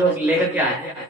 लोग लेकर के आए हैं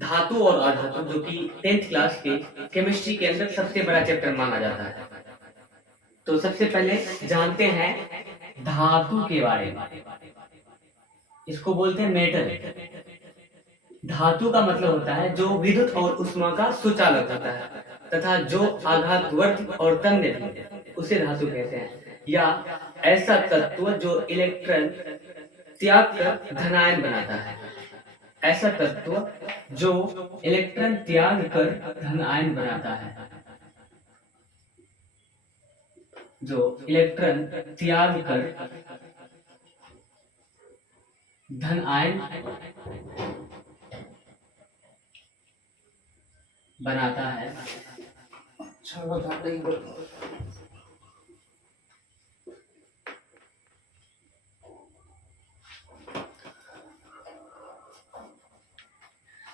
धातु और अधातु, जो कि 10th क्लास के केमिस्ट्री के अंदर सबसे बड़ा चैप्टर माना जाता है। तो सबसे पहले जानते हैं धातु के बारे में। इसको बोलते हैं मेटल। धातु का मतलब होता है जो विद्युत और ऊष्मा का सुचालक होता है तथा जो आघातवर्ती और तन्य भी, उसे धातु कहते हैं। या ऐसा तत्व जो इलेक्ट्रॉन त्याग कर धनायन बनाता है। ऐसा तत्व जो इलेक्ट्रॉन त्याग कर धनायन बनाता है। जो इलेक्ट्रॉन त्याग कर धनायन बनाता है।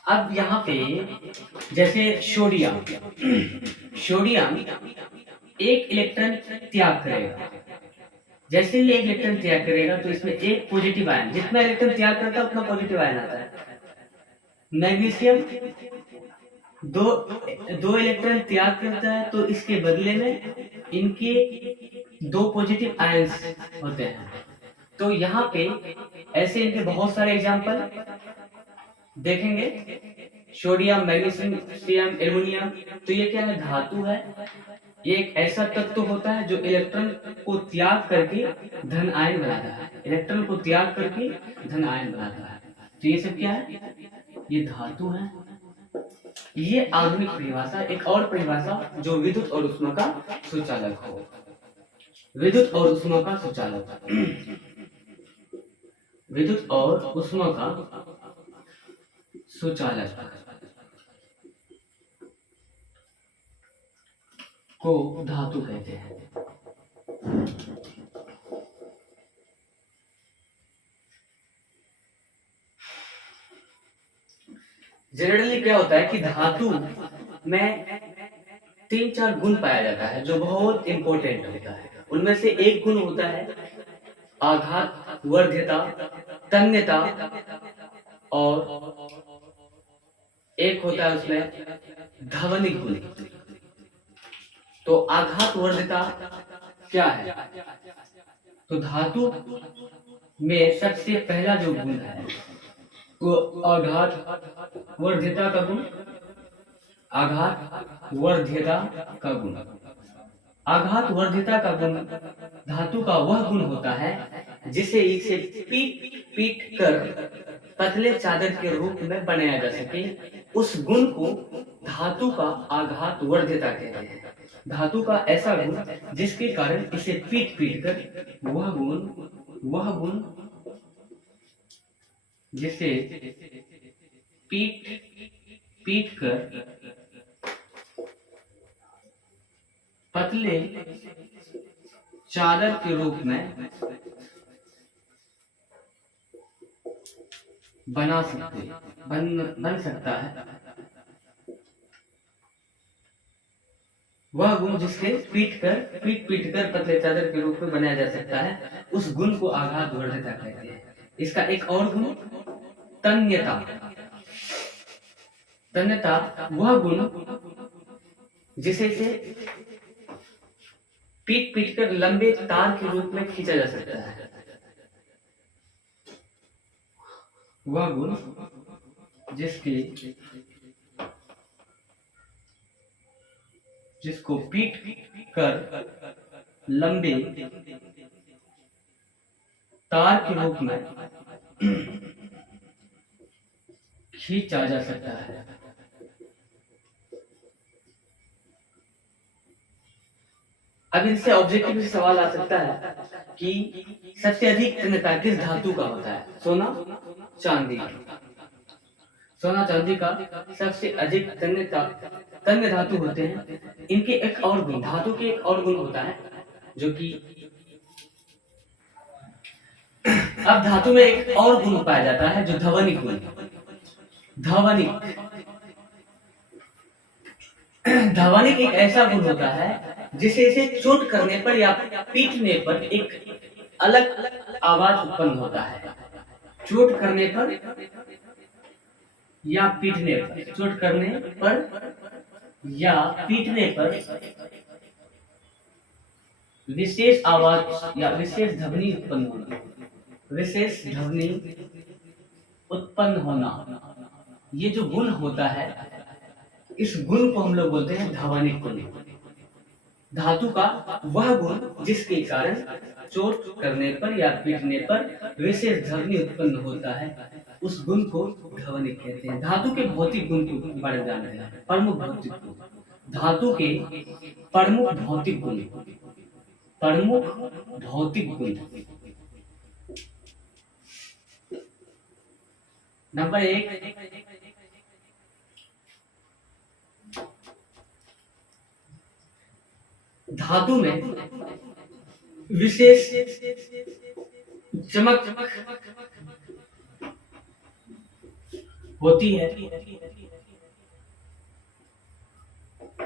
अब यहाँ पे जैसे सोडियम एक इलेक्ट्रॉन त्याग करेगा। जैसे ही एक इलेक्ट्रॉन त्याग करेगा तो इसमें एक पॉजिटिव आयन, जितना इलेक्ट्रॉन त्याग करता है उतना पॉजिटिव आयन आता है। मैग्नीशियम दो इलेक्ट्रॉन त्याग करता है तो इसके बदले में इनके 2 पॉजिटिव आयंस होते हैं। तो यहाँ पे ऐसे इनके बहुत सारे एग्जांपल देखेंगे, सोडियम, मैग्नीशियम, एल्युमिनियम। तो ये क्या है? धातु है। ये एक ऐसा तत्व होता है जो इलेक्ट्रॉन को त्याग करके धन आयन बनाता है। इलेक्ट्रॉन को त्याग करके धन आयन बनाता है। तो ये सब क्या है? ये धातु है। ये आधुनिक परिभाषा। एक और परिभाषा जो विद्युत और ऊष्मा का सुचालक हो। विद्युत और ऊष्मा का सुचालक। विद्युत और ऊष्मा का सुचालक को धातु कहते हैं। जनरली क्या होता है कि धातु में 3-4 गुण पाया जाता है जो बहुत इंपॉर्टेंट होता है। उनमें से एक गुण होता है आघात वर्ध्यता, तन्यता, और एक होता है उसमें ध्वनिक गुण। तो आघात वर्ध्यता क्या है? तो धातु में सबसे पहला जो गुण है वो आघात वर्ध्यता का गुण। आघात वर्ध्यता का गुण। आघात वर्ध्यता का गुण धातु का वह गुण होता है जिसे इसे पीट कर पतले चादर के रूप में बनाया जा सके। उस गुण को धातु का आघात वर्ध्यता कहते हैं। धातु का ऐसा गुण जिसके कारण इसे पीट कर वह गुण जिसे पीट कर पतले चादर के रूप में बन सकता है। वह गुण जिससे पीट कर पतले चादर के रूप में बनाया जा सकता है, उस गुण को आघात वर्ध्यता कहते हैं। इसका एक और गुण तन्यता। तन्यता वह गुण जिसे से पीट कर लंबे तार के रूप में खींचा जा सकता है। वह गुण जिसको पीट कर लंबे तार के रूप में खींचा जा सकता है। अब इनसे ऑब्जेक्टिव से सवाल आ सकता है कि सबसे अधिक तन्यता किस धातु का होता है? सोना, चांदी। सोना चांदी का सबसे अधिक तन्य धातु होते हैं। इनके एक और गुण, धातु के एक और गुण होता है जो कि अब धातु में एक और गुण पाया जाता है जो ध्वनिक गुण। ध्वनिक एक ऐसा गुण होता है जिसे इसे चोट करने पर या पीटने पर एक अलग आवाज उत्पन्न होता है। चोट करने पर या पीटने पर, चोट करने पर या पीटने पर विशेष आवाज या विशेष ध्वनि उत्पन्न होना, विशेष ध्वनि उत्पन्न होना, ये जो गुण होता है, इस गुण को हम लोग बोलते हैं ध्वनिक गुण। धातु का वह गुण जिसके कारण चोट करने पर या पीटने पर विशेष ध्वनि उत्पन्न होता है, उस गुण को ध्वनिक कहते हैं। धातु के भौतिक गुण को बारे में जानते हैं। प्रमुख भौतिक गुण, धातु के प्रमुख भौतिक गुण, प्रमुख भौतिक गुण। नंबर 1, धातु में विशेष चमक होती है।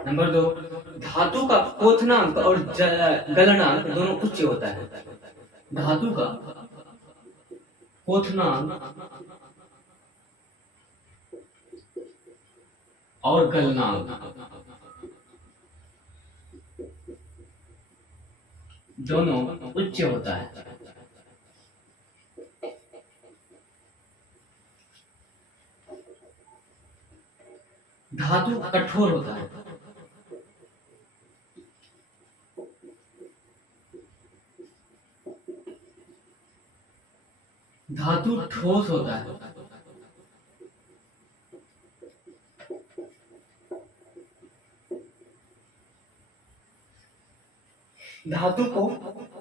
नंबर 2, धातु का क्वथनांक और गलनांक दोनों उच्च होता है। धातु का क्वथनांक और गलनांक दोनों उच्च होता है। धातु कठोर होता है। धातु ठोस होता है। धातु को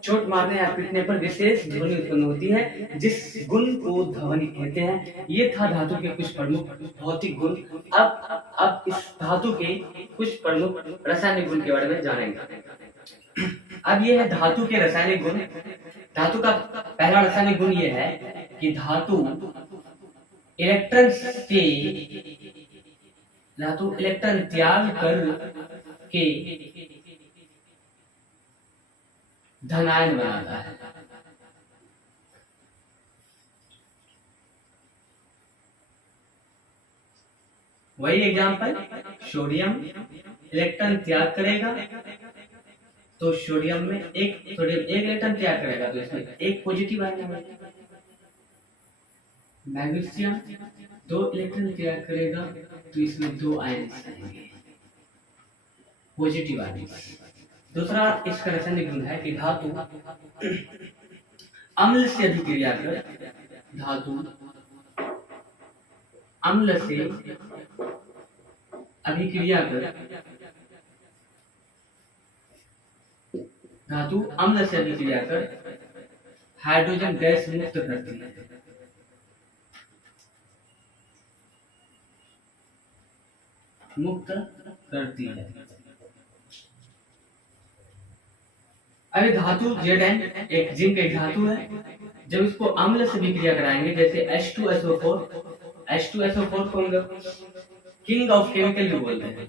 चोट मारने या पीटने पर विशेष ध्वनि उत्पन्न होती है, जिस गुण को ध्वनि कहते हैं। ये था धातु के कुछ प्रमुख भौतिक गुण। अब इस धातु के कुछ प्रमुख रासायनिक गुण के बारे में जानेंगे। अब ये है धातु के रासायनिक गुण। धातु का पहला रासायनिक गुण ये है कि धातु इलेक्ट्रॉन त्याग कर के धनायन बनाता है। वही एग्जांपल, सोडियम इलेक्ट्रॉन त्याग करेगा तो सोडियम में एक इलेक्ट्रॉन त्याग करेगा तो इसमें एक पॉजिटिव आएगा। मैग्नीशियम 2 इलेक्ट्रॉन त्याग करेगा तो इसमें 2 आयन्स आएंगे, पॉजिटिव आयन्स। दूसरा इसका रासायनिक गुण है कि धातु अम्ल से अभिक्रिया कर, धातु अम्ल से अभिक्रिया कर, धातु अम्ल से अभिक्रिया कर हाइड्रोजन गैस मुक्त करती है। मुक्त करती है। अरे धातु Zn एक जिंक एक धातु है। जब इसको अम्ल से विक्रिया कराएंगे, जैसे H2SO4 को हम लोग किंग ऑफ केमिकल भी बोलते हैं।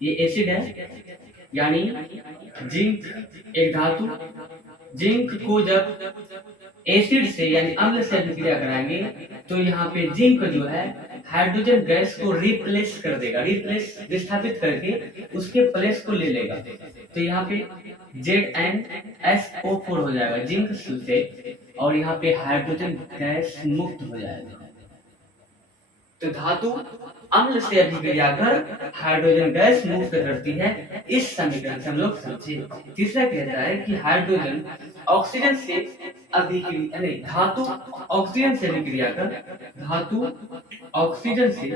ये एसिड है, यानी जिंक एक धातु। जिंक को जब एसिड से यानी अम्ल से विक्रिया कराएंगे तो यहाँ पे जिंक जो है हाइड्रोजन गैस को रिप्लेस कर देगा, विस्थापित करके उसके प्लेस को ले लेगा। तो यहाँ पे ZnSO4 हो जाएगा जिंक से, और यहाँ पे हाइड्रोजन गैस मुक्त हो जाएगा। तो धातु अम्ल से अभिक्रिया कर हाइड्रोजन गैस मुक्त करती है। इस समीकरण से हम लोग समझे। तीसरा कहता है कि हाइड्रोजन ऑक्सीजन से अभिक्रिया नहीं, धातु ऑक्सीजन से अभिक्रिया कर, धातु ऑक्सीजन से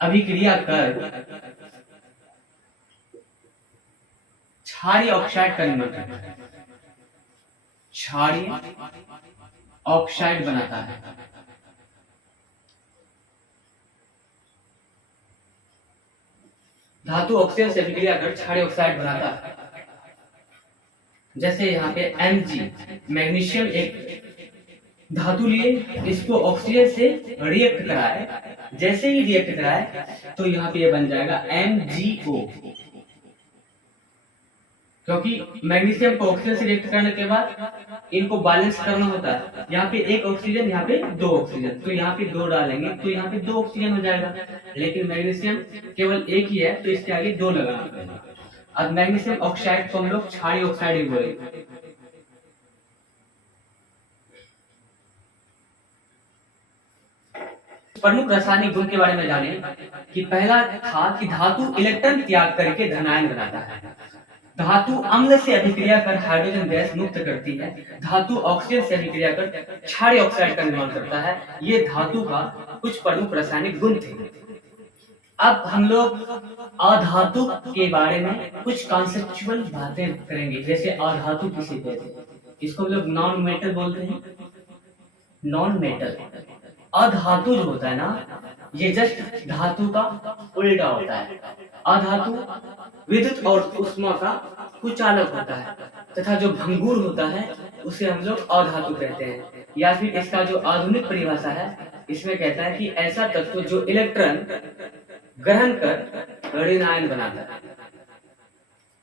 अभिक्रिया कर क्षारीय ऑक्साइड का निर्माण करता है, क्षारीय ऑक्साइड बनाता है। धातु ऑक्सीजन से अभिक्रिया कर क्षारीय ऑक्साइड बनाता है। जैसे यहाँ पे Mg मैग्नीशियम एक धातु लिए, इसको ऑक्सीजन से रिएक्ट कराए, जैसे ही रिएक्ट कराए तो यहाँ पे ये बन जाएगा MgO। क्योंकि मैग्नीशियम को ऑक्सीजन से रिएक्ट करने के बाद इनको बैलेंस करना होता है। यहाँ पे एक ऑक्सीजन, यहाँ पे दो ऑक्सीजन, तो यहाँ पे दो डालेंगे तो यहाँ पे दो ऑक्सीजन हो जाएगा। लेकिन मैग्नीशियम केवल एक ही है तो इसके आगे दो लगाना पड़ेगा। अब मैग्नीशियम ऑक्साइड को हम लोग क्षारीय ऑक्साइड ही बोलेंगे। प्रमुख रासायनिक गुण के बारे में जाने कि पहला था कि धातु इलेक्ट्रॉन त्याग करके धनायन बनाता है। धातु अम्ल से अभिक्रिया कर हाइड्रोजन गैस मुक्त करती है। धातु ऑक्सीजन से अभिक्रिया कर क्षारीय ऑक्साइड का निर्माण करता है। ये धातु का कुछ प्रमुख रासायनिक गुण थे। अब हम लोग अधातु के बारे में कुछ कॉन्सेप्चुअल बातें करेंगे। जैसे अधातु किसे कहते हैं, इसको हम लोग नॉन मेटल बोलते हैं। नॉन मेटल अधातु जो होता है ना, ये जस्ट धातु का उल्टा होता है। अधातु विद्युत और ऊष्मा का कुचालक होता है तथा जो भंगुर होता है उसे हम लोग अधातु कहते हैं। या फिर इसका जो आधुनिक परिभाषा है इसमें कहता है कि ऐसा तत्व जो इलेक्ट्रॉन ग्रहण कर ऋणायन बनाता है,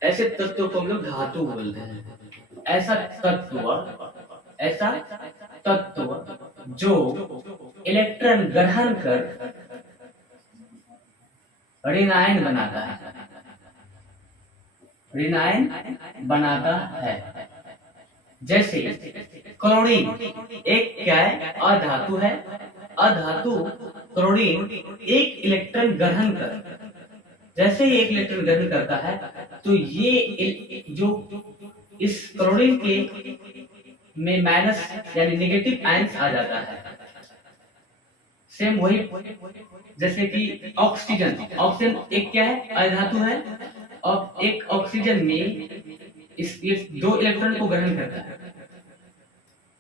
ऐसे तत्व को हम लोग धातु बोलते हैं। ऐसा तत्व जो इलेक्ट्रॉन ग्रहण कर ऋणायन बनाता है, ऋणायन बनाता है। जैसे क्लोरीन एक क्या है, अधातु है। अधातु क्लोरीन एक इलेक्ट्रॉन ग्रहण कर, जैसे ही एक इलेक्ट्रॉन ग्रहण करता है तो ये जो इस क्लोरीन के में माइनस यानी नेगेटिव आयंस आ जाता है। सेम वही जैसे कि ऑक्सीजन एक क्या है, अधातु है और एक ऑक्सीजन में इस दो इलेक्ट्रॉन को ग्रहण करता है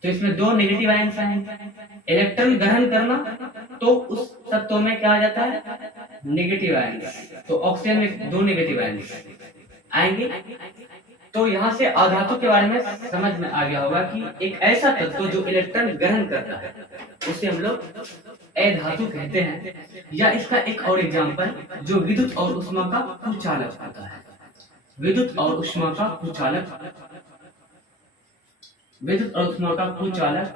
तो इसमें दो नेगेटिव आयंस आएंगे। इलेक्ट्रॉन ग्रहण करना तो उस तत्व में क्या आ जाता है, नेगेटिव आयंस। तो ऑक्सीजन में दो नेगेटिव आयंस आएंगे। तो यहाँ से अधातु के बारे में समझ में आ गया होगा कि एक ऐसा तत्व जो इलेक्ट्रॉन ग्रहण करता है उसे हम लोग अधातु कहते हैं। या इसका एक और एग्जांपल जो विद्युत और ऊष्मा का कुचालक होता है। विद्युत और ऊष्मा का कुचालक, विद्युत और ऊष्मा का कुचालक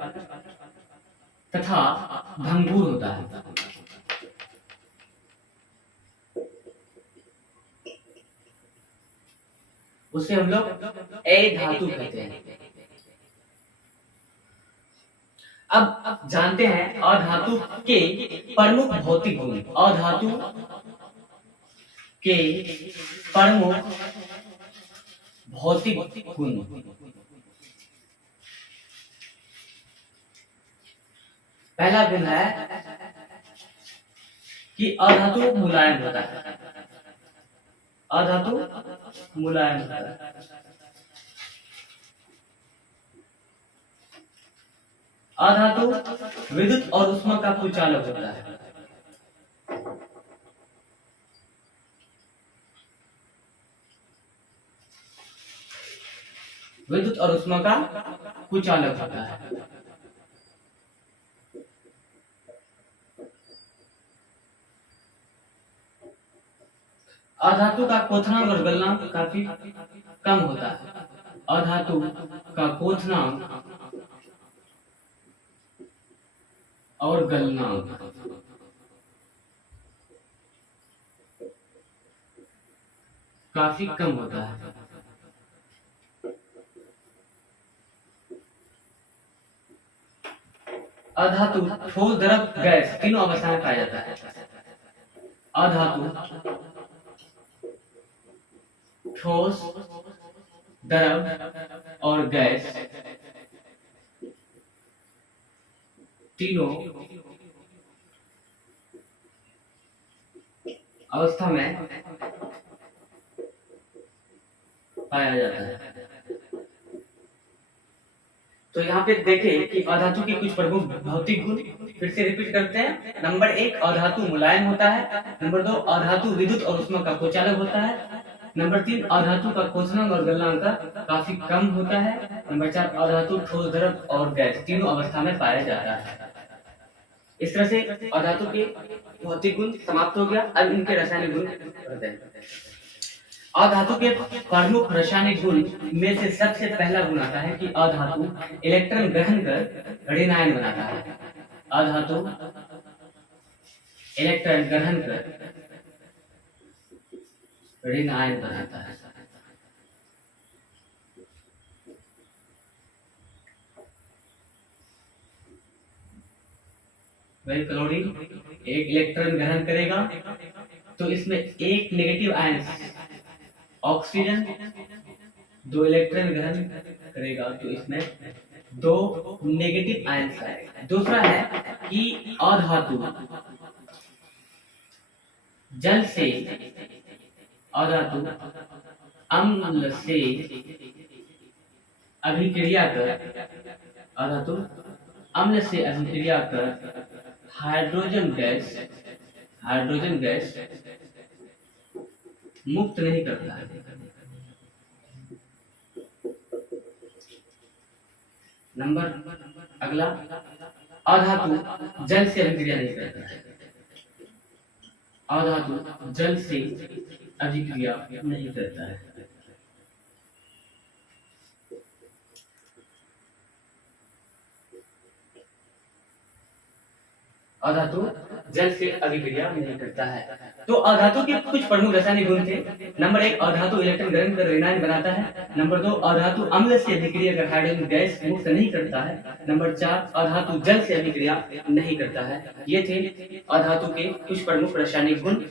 तथा भंगुर होता है। उसे हम लोग अधातु कहते हैं। अब जानते हैं अधातु के प्रमुख भौतिक गुण। अधातु के प्रमुख भौतिक गुण। पहला गुण है कि अधातु मुलायम होता है। अधातु मुलायम होता है। अधातु विद्युत और ऊष्मा का कुचालक होता है। विद्युत और ऊष्मा का कुचालक होता है। अधातु का क्वथनांक और गलनांक काफी कम होता है। अधातु का क्वथनांक और गलनांक काफी कम होता है। अधातु ठोस, द्रव, गैस तीनों अवस्था में पाया जाता है। अधातु ठोस, द्रव और गैस तीनों अवस्था में पाया जाता है। तो यहाँ पे देखें कि अधातु के कुछ प्रमुख भौतिक गुण फिर से रिपीट करते हैं। नंबर 1 अधातु मुलायम होता है। नंबर 2 अधातु विद्युत और ऊष्मा का कुचालक होता है। नंबर 3 अधातु का क्वथनांक और गलनांक काफी कम होता है। नंबर 4 अधातु ठोस, द्रव और गैस तीनों अवस्था में पाया जाता है। इस तरह से अधातु के भौतिक गुण समाप्त हो गया। अब इनके रासायनिक गुण पढ़ते हैं। अधातु के प्रमुख रासायनिक गुण में से सबसे पहला गुण आता है कि अधातु इलेक्ट्रॉन ग्रहण कर ऋण आयन बनाता है। अधातु इलेक्ट्रॉन ग्रहण कर ऋण आयन बनाता है। वही क्लोरीन एक इलेक्ट्रॉन ग्रहण करेगा तो इसमें एक नेगेटिव आयन, ऑक्सीजन दो इलेक्ट्रॉन ग्रहण करेगा तो इसमें दो नेगेटिव आयन आएगा। दूसरा है कि अधातु जल से अधातु अम्ल से अभिक्रिया कर अधातु अम्ल से अभिक्रिया कर हाइड्रोजन गैस मुक्त नहीं करता है। नंबर अगला, अधातु जल से अभिक्रिया नहीं करता है। अधातु जल से अभिक्रिया नहीं करता है। अधातु जल से अभिक्रिया नहीं करता है। तो अधातु के कुछ प्रमुख रासायनिक गुण थे। नंबर 1, अधातु इलेक्ट्रॉन ग्रहण कर ऋण आयन बनाता है। नंबर 2, अधातु अम्ल से अभिक्रिया कर हाइड्रोजन गैस मुक्त नहीं करता है। नंबर 4, अधातु जल से अभिक्रिया नहीं करता है। ये थे अधातु के कुछ प्रमुख रासायनिक गुण।